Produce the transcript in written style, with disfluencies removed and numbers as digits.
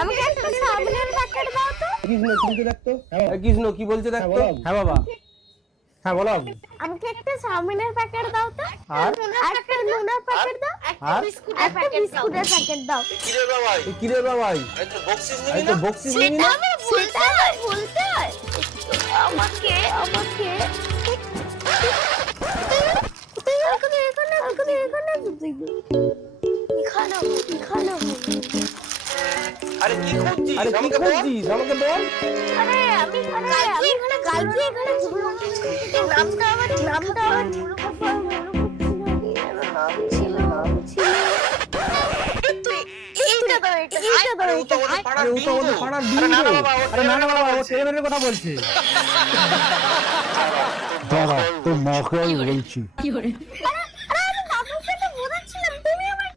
আমাকে একটা সাবুনের প্যাকেট দাও তো। কৃষ্ণ কি বলছে দেখতো? হ্যাঁ বাবা, হ্যাঁ বলো। আমাকে একটা সাবুনের প্যাকেট দাও তো। আর একটা নুনের প্যাকেট দাও। আর একটা বিস্কুটের প্যাকেট দাও। কি রে বাবাই, এই তো বক্সিস নিবি না? সেটা বলতে হয় আমাকে এখানে আরে কি খুঁজছিস আমাকে বল। আরে আমি এখানে কালকে এখানে নামটা আমার নাম ছিল এইটা দাও আরে ও তো আমাদের পাড়ার বিন্দু। আরে না না বাবা, ও ছেলেমেয়ের কথা বলছে। দাঁড়া, তোর মাকে আমি বলছি। আরে